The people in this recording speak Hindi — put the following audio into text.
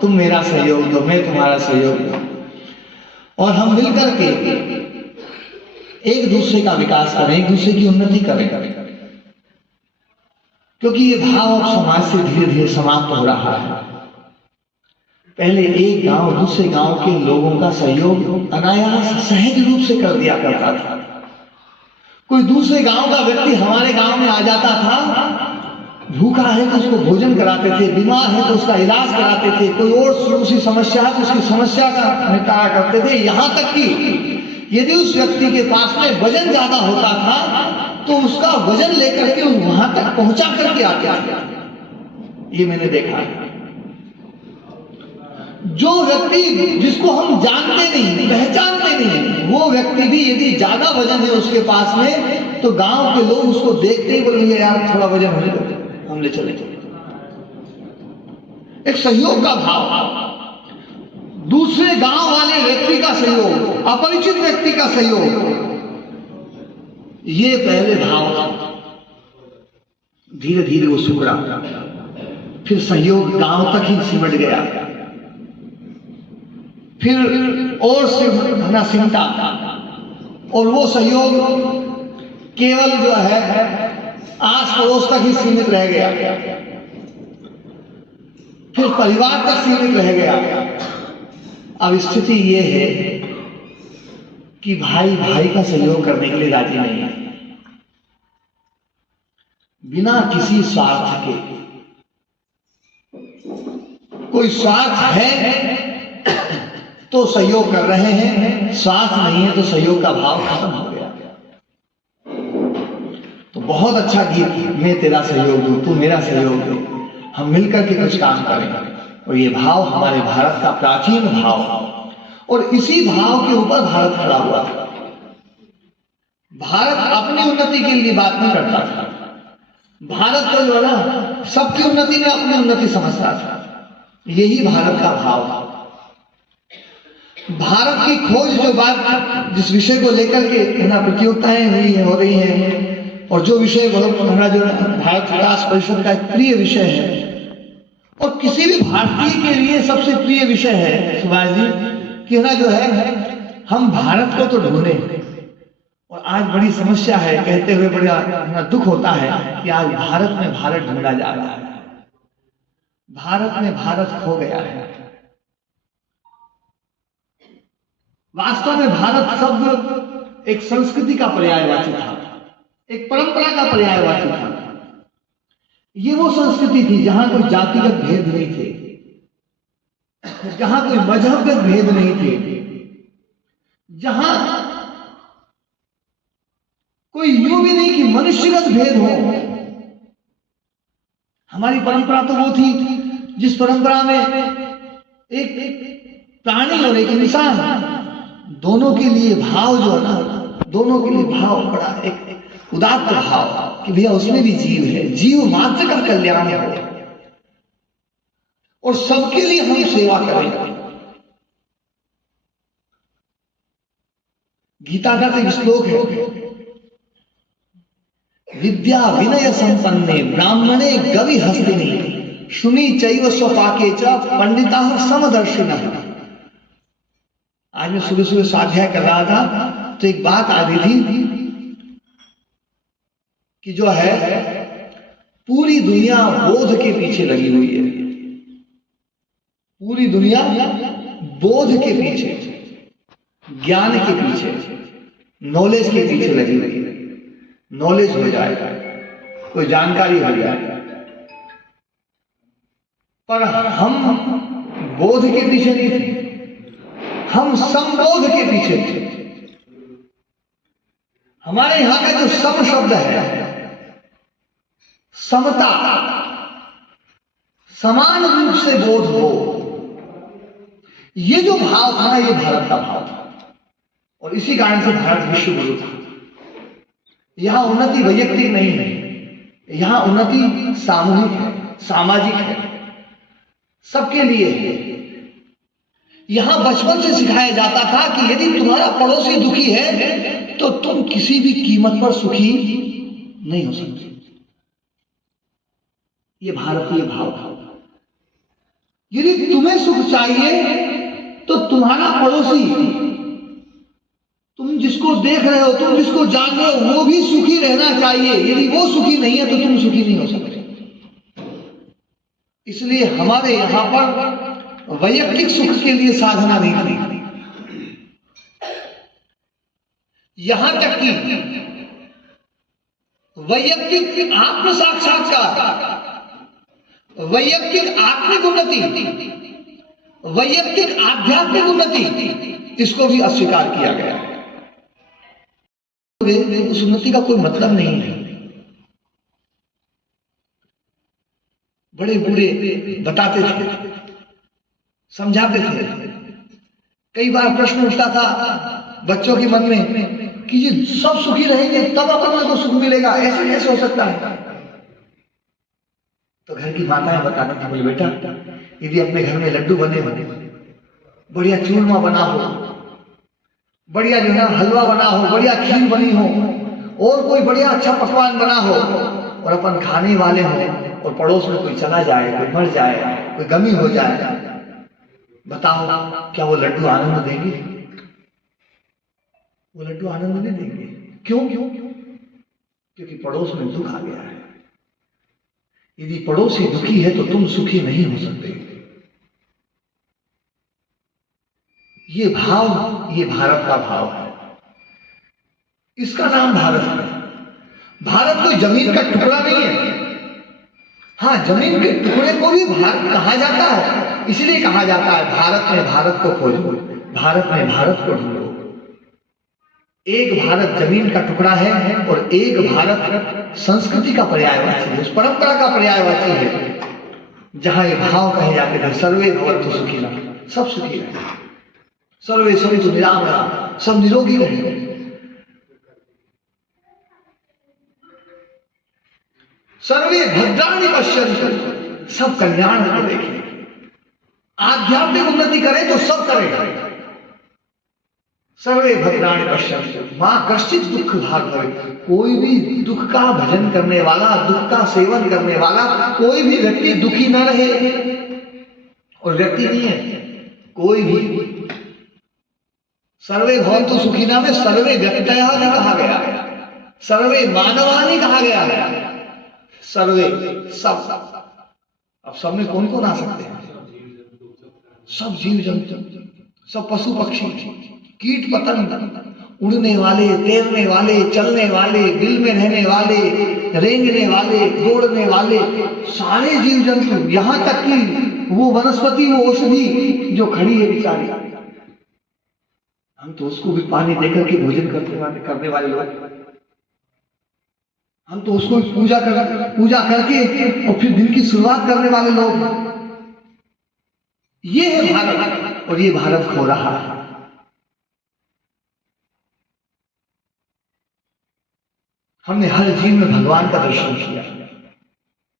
तुम मेरा सहयोग दो, मैं तुम्हारा सहयोग दो, और हम मिलकर के एक दूसरे का विकास करें, एक दूसरे की उन्नति करें। क्योंकि ये भाव अब समाज से धीरे धीरे समाप्त हो रहा है। पहले एक गांव दूसरे गांव के लोगों का सहयोग अनायास सहज रूप से कर दिया करता था। कोई दूसरे गांव का व्यक्ति हमारे गांव में आ जाता था, भूखा है तो उसको भोजन कराते थे, बीमार है तो उसका इलाज कराते थे, कोई और दूसरी समस्या है तो उसकी समस्या का निपटारा करते थे। यहां तक कि यदि उस व्यक्ति के पास में वजन ज्यादा होता था तो उसका वजन लेकर के वहां तक पहुंचा करके आते थे। ये मैंने देखा है। जो व्यक्ति जिसको हम जानते नहीं, पहचानते नहीं, वो व्यक्ति भी यदि ज्यादा वजन है उसके पास में तो गांव के लोग उसको देखते ही बोलेंगे यार थोड़ा वजन होने दो, हम ले चले। एक सहयोग का भाव, दूसरे गांव वाले व्यक्ति का सहयोग, अपरिचित व्यक्ति का सहयोग, ये पहले भाव था। धीरे धीरे वो सुखड़ा, फिर सहयोग गांव तक ही सिमट गया, फिर और सिमटा, और वो सहयोग केवल जो है आस पड़ोस तक ही सीमित रह गया, फिर परिवार तक सीमित रह गया। अब स्थिति ये है कि भाई भाई का सहयोग करने के लिए राजी नहीं है, बिना किसी स्वार्थ के। कोई स्वार्थ है तो सहयोग कर रहे हैं, स्वार्थ नहीं है तो सहयोग का भाव खत्म हो गया। तो बहुत अच्छा गीत, मैं तेरा सहयोग दूं, तू मेरा सहयोग दे, हम मिलकर के कुछ काम करें। और ये भाव हमारे भारत का प्राचीन भाव, और इसी भाव के ऊपर भारत खड़ा हुआ था। भारत अपनी उन्नति के लिए बात नहीं करता था। भारत को जो है ना सबकी उन्नति में अपनी उन्नति समझता था। यही भारत का भाव था। भारत की खोज जो बात, जिस विषय को लेकर के ना प्रतियोगिताएं हुई है, हो रही हैं, और जो विषय हमारा जो भारत विकास परिषद का एक प्रिय विषय है, और किसी भी भारतीय के लिए सबसे प्रिय विषय है सुभाष जी, कि ना जो है हम भारत को तो ढूंढें। और आज बड़ी समस्या है, कहते हुए बड़ा दुख होता है कि आज भारत में भारत ढूंढा जा रहा है, भारत में भारत खो गया है। वास्तव में भारत शब्द एक संस्कृति का पर्यायवाची था, एक परंपरा का पर्यायवाची था। ये वो संस्कृति थी जहां कोई जातिगत भेद नहीं थे, जहां कोई मजहबगत भेद नहीं थे, जहां कोई यूं भी नहीं कि मनुष्यगत भेद हो। हमारी परंपरा तो वो थी जिस परंपरा में एक प्राणी और एक इंसान, दोनों के लिए भाव जो है ना, दोनों के लिए भाव बड़ा एक उदात्त भाव कि भैया उसमें भी जीव है, जीव मात्र का कल्याण हो, और सबके लिए हम सेवा करें। गीता का एक श्लोक है, विद्या विनय संपन्ने ब्राह्मणे गवि हस्तिनी शुनि चैव स्वपाके च पंडिताः समदर्शिनः। आज मैं सुबह सुबह स्वाध्याय कर रहा था तो एक बात आ रही थी कि जो है पूरी दुनिया बोध के पीछे लगी हुई है, पूरी दुनिया बोध के पीछे, ज्ञान के पीछे, नॉलेज के पीछे लगी हुई है। नॉलेज हो जाए, कोई जानकारी हो जाए, पर हम बोध के पीछे नहीं थे, हम संबोध के पीछे थे। हमारे यहां का जो सम शब्द है, समता, समान रूप से बोध हो, ये जो भाव था ये भारत का भाव था, और इसी कारण से भारत विश्व गुरु था। यहां उन्नति वैयक्तिक नहीं है, यहां उन्नति सामूहिक है, सामाजिक है, सबके लिए है। यहां बचपन से सिखाया जाता था कि यदि तुम्हारा पड़ोसी दुखी है तो तुम किसी भी कीमत पर सुखी नहीं हो सकते। ये भारतीय भाव था। यदि तुम्हें सुख चाहिए तो तुम्हारा पड़ोसी, तुम जिसको देख रहे हो, तुम जिसको जान रहे हो, वो भी सुखी रहना चाहिए। यदि वो सुखी नहीं है तो तुम सुखी नहीं हो सकते। इसलिए हमारे यहां पर वैयक्तिक सुख के लिए साधना नहीं करी, यहां तक कि वैयक्तिक आत्म साक्षात्कार, वैयक्तिक आत्मिक उन्नति, वैयक्तिक आध्यात्मिक उन्नति, इसको भी अस्वीकार किया गया है। उस उन्नति का कोई मतलब नहीं है। बड़े बूढ़े बताते थे, समझाते थे। कई बार प्रश्न उठता था बच्चों के मन में कि ये सब सुखी रहेंगे तब अपन को सुख मिलेगा, ऐसे कैसे हो सकता है? तो घर की माताएं बताती थी, बोले बेटा, यदि अपने घर में लड्डू बने हो, बढ़िया चूरमा बना हो, बढ़िया जो है हलवा बना हो, बढ़िया खीर बनी हो, और कोई बढ़िया अच्छा पकवान बना हो, और अपन खाने वाले हो, और पड़ोस में कोई चला जाए, कोई मर जाए, कोई गमी हो जाए, बताओ क्या वो लड्डू आनंद देंगे? वो लड्डू आनंद नहीं देंगे। क्यों? क्योंकि पड़ोस में दुख आ गया है। यदि पड़ोसी दुखी है तो तुम सुखी नहीं हो सकते। ये भाव, ये भारत का भाव है। इसका नाम भारत है। भारत कोई जमीन का टुकड़ा नहीं है। हाँ, जमीन के टुकड़े को भी भारत कहा जाता है, इसलिए कहा जाता है भारत में भारत को खोजो, भारत में भारत को ढूंढो। एक भारत जमीन का टुकड़ा है और एक भारत संस्कृति का पर्यायवाची है, उस परंपरा का पर्यायवाची है, जहां ये भाव कहे जाते थे, सर्वे भवन्तु सुखिनः, सब सुखी रहे, सर्वे सन्तु निरामयाः, सब निरोगी रहे, सर्वे भद्राणि पश्यन्तु, सब कल्याण को देखें। आध्यात्मिक उन्नति करें तो सब करेगा। सर्वे भद्राणि पश्यन्तु मां कश्चित् दुख भाग भवे, कोई भी दुख का भजन करने वाला, दुख का सेवन करने वाला कोई भी व्यक्ति दुखी न रहे। और व्यक्ति नहीं है, कोई भी। सर्वे भवन्तु सुखिनः में सर्वे व्यक्तयः नहीं कहा गया, सर्वे मानवाः नहीं कहा गया, सर्वे सब। अब सब में कौन कौन आ सकते हैं? सब जीव जंतु, सब पशु पक्षी, कीट पतंग, उड़ने वाले, तैरने वाले, चलने वाले, बिल में रहने वाले, रेंगने वाले, दौड़ने वाले, सारे जीव जंतु, यहां तक कि वो वनस्पति, वो औषधि जो खड़ी है बेचारी, हम तो उसको भी पानी देकर के भोजन करने वाले लोग, हम तो उसको पूजा करके और फिर दिन की शुरुआत करने वाले लोग। ये है भारत, और ये भारत खो रहा है। हमने हर जीव में भगवान का दर्शन किया।